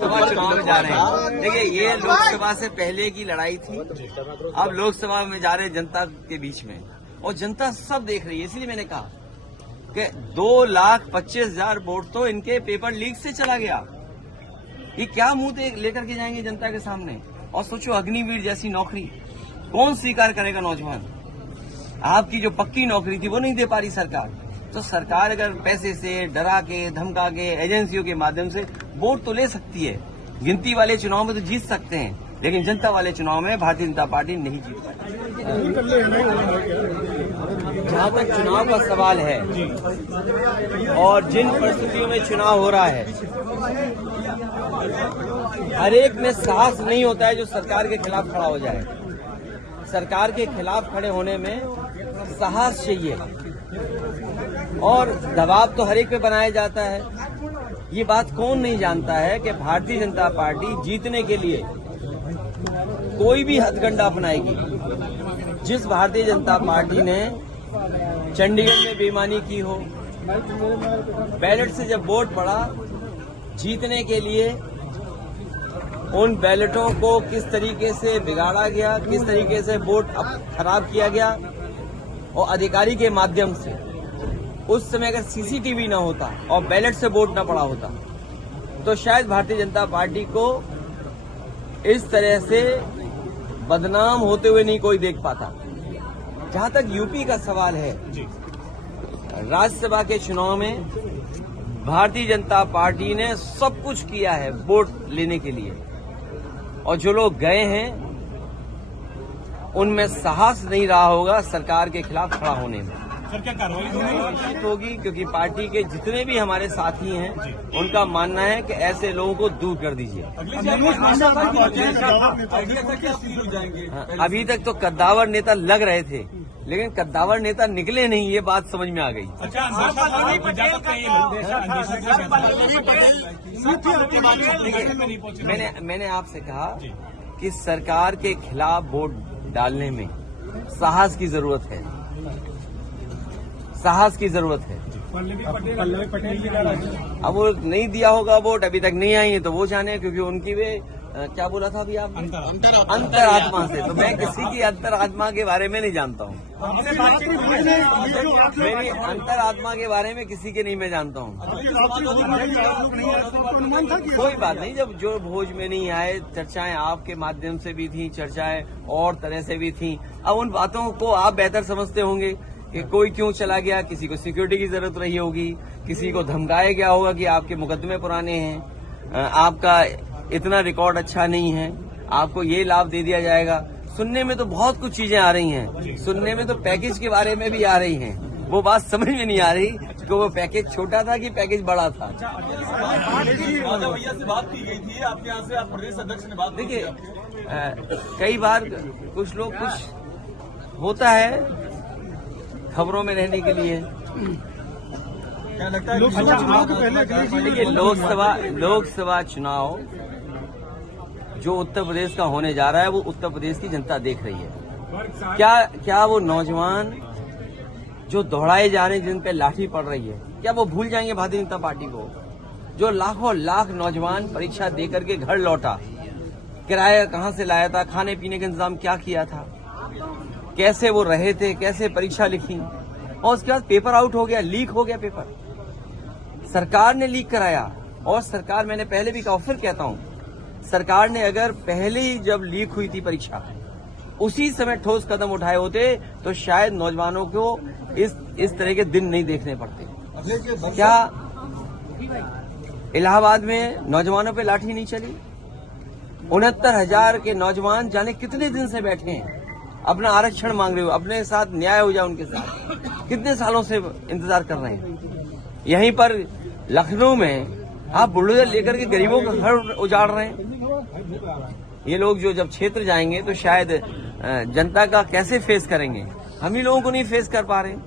लोकसभा चुनाव में जा रहे हैं। देखिए, ये लोकसभा से पहले की लड़ाई थी। अब लोकसभा में जा रहे हैं जनता के बीच में, और जनता सब देख रही है। इसलिए मैंने कहा कि 2,25,000 वोट तो इनके पेपर लीक से चला गया। ये क्या मुंह लेकर के जाएंगे जनता के सामने? और सोचो, अग्निवीर जैसी नौकरी कौन स्वीकार करेगा? नौजवान, आपकी जो पक्की नौकरी थी वो नहीं दे पा रही सरकार। तो सरकार अगर पैसे से डरा के, धमका के, एजेंसियों के माध्यम से वोट तो ले सकती है। गिनती वाले चुनाव में तो जीत सकते हैं, लेकिन जनता वाले चुनाव में भारतीय जनता पार्टी नहीं जीत पाती। जहां तक चुनाव का सवाल है और जिन परिस्थितियों में चुनाव हो रहा है, हर एक में साहस नहीं होता है जो सरकार के खिलाफ खड़ा हो जाए। सरकार के खिलाफ खड़े होने में साहस चाहिए, और दबाव तो हर एक पे बनाया जाता है। ये बात कौन नहीं जानता है कि भारतीय जनता पार्टी जीतने के लिए कोई भी हथकंडा अपनाएगी। जिस भारतीय जनता पार्टी ने चंडीगढ़ में बेईमानी की हो, बैलेट से जब वोट पड़ा, जीतने के लिए उन बैलेटों को किस तरीके से बिगाड़ा गया, किस तरीके से वोट खराब किया गया, और अधिकारी के माध्यम से उस समय अगर सीसीटीवी न होता और बैलेट से वोट न पड़ा होता, तो शायद भारतीय जनता पार्टी को इस तरह से बदनाम होते हुए नहीं कोई देख पाता। जहां तक यूपी का सवाल है, राज्यसभा के चुनाव में भारतीय जनता पार्टी ने सब कुछ किया है वोट लेने के लिए, और जो लोग गए हैं उनमें साहस नहीं रहा होगा सरकार के खिलाफ खड़ा होने में। सर, क्या कार्रवाई होगी? क्योंकि पार्टी के जितने भी हमारे साथी हैं, उनका मानना है कि ऐसे लोगों को दूर कर दीजिए। अभी तक तो कद्दावर नेता लग रहे थे, लेकिन कद्दावर नेता निकले नहीं, ये बात समझ में आ गई। मैंने आपसे कहा कि सरकार के खिलाफ वोट डालने में साहस की जरूरत है, साहस की जरूरत है। अब वो नहीं दिया होगा वोट, अभी तक नहीं आई है, तो वो जाने, क्योंकि उनकी वे क्या बोला था अभी आप? अंतरात्मा से। तो मैं किसी की अंतरात्मा के बारे में नहीं जानता हूँ। मेरी अंतरात्मा के बारे में किसी के नहीं मैं जानता हूँ। कोई बात नहीं, जब जो भोज में नहीं आए, चर्चाएं आपके माध्यम से भी थी, चर्चाएं और तरह से भी थी। अब उन बातों को आप बेहतर समझते होंगे कि कोई क्यों चला गया, किसी को सिक्योरिटी की जरूरत रही होगी, किसी को धमकाया गया होगा कि आपके मुकदमे पुराने हैं, आपका इतना रिकॉर्ड अच्छा नहीं है, आपको ये लाभ दे दिया जाएगा। सुनने में तो बहुत कुछ चीजें आ रही हैं, सुनने में तो पैकेज के बारे में भी आ रही हैं। वो बात समझ में नहीं आ रही कि वो पैकेज छोटा था कि पैकेज बड़ा था। भैया से बात की गई थी आपके यहाँ से, आप प्रदेश अध्यक्ष ने बात। देखिए, कई बार कुछ लोग, कुछ होता है खबरों में रहने के लिए। क्या लगता है लोकसभा चुनाव के पहले? देखिए, लोकसभा चुनाव जो उत्तर प्रदेश का होने जा रहा है, वो उत्तर प्रदेश की जनता देख रही है। क्या वो नौजवान जो दौड़ाए जा रहे हैं, जिन पे लाठी पड़ रही है, क्या वो भूल जाएंगे भारतीय जनता पार्टी को? जो लाखों लाख नौजवान परीक्षा देकर के घर लौटा, किराया कहां से लाया था, खाने पीने का इंतजाम क्या किया था, कैसे वो रहे थे, कैसे परीक्षा लिखी, और उसके बाद पेपर आउट हो गया, लीक हो गया पेपर। सरकार ने लीक कराया, और सरकार, मैंने पहले भी कहा, फिर कहता हूं, सरकार ने अगर पहले ही जब लीक हुई थी परीक्षा, उसी समय ठोस कदम उठाए होते, तो शायद नौजवानों को इस तरह के दिन नहीं देखने पड़ते। क्या इलाहाबाद में नौजवानों पे लाठी नहीं चली? 69,000 के नौजवान जाने कितने दिन से बैठे हैं, अपना आरक्षण मांग रहे हो, अपने साथ न्याय हो जाए उनके साथ, कितने सालों से इंतजार कर रहे हैं। यहीं पर लखनऊ में आप बुलडोजर लेकर के गरीबों का घर उजाड़ रहे हैं। ये लोग जो जब क्षेत्र जाएंगे, तो शायद जनता का कैसे फेस करेंगे? हम ही लोगों को नहीं फेस कर पा रहे हैं।